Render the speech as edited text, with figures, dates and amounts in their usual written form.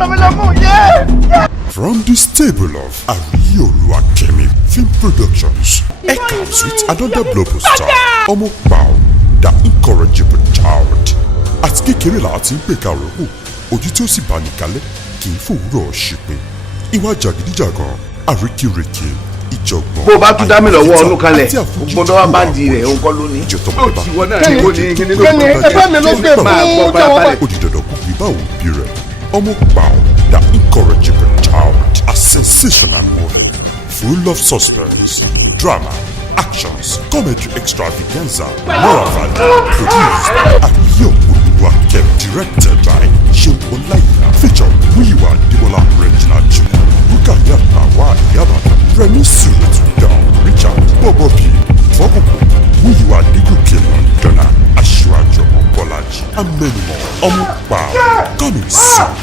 From the stable of Ariolu Akemi Film Productions, it comes with another blockbuster, Omopao, the incorrigible child. Àti kékeré la ti ń pè ká rògbò, ojú tí ó sì bá ní kalẹ̀ kì í fòwúrọ̀ ṣìpè. Ìwà jàgídíjàgan, àrékérekè, ìjọ̀gbọ̀n. Bó o bá tún dá mi lọ́wọ́ ọdún kalẹ̀, gbọ́dọ̀ wá bá di rẹ̀ òun kọ́ lónìí. Ìjọ̀tọ̀ bàbá. Ẹgbẹ́ mi ló gbé máa gbọ́ bàbá. Ó di dandan kó gbé báwo bí rẹ̀. Omopao, the incorrigible child, a sensational movie full of suspense, drama, actions, comedy extravaganza, moral value, produced at Yokuwa, kept directed by Seun Olaiya, featured Muyiwa Adebola, Regina Chukwu, Rukayat Bawa Iyaba, Remi Suit, Don Richard, Bobo P, Fokuku, Muyiwa Adegoke, Donna Asiwaju Bolaji, and many more. Omopao, coming soon.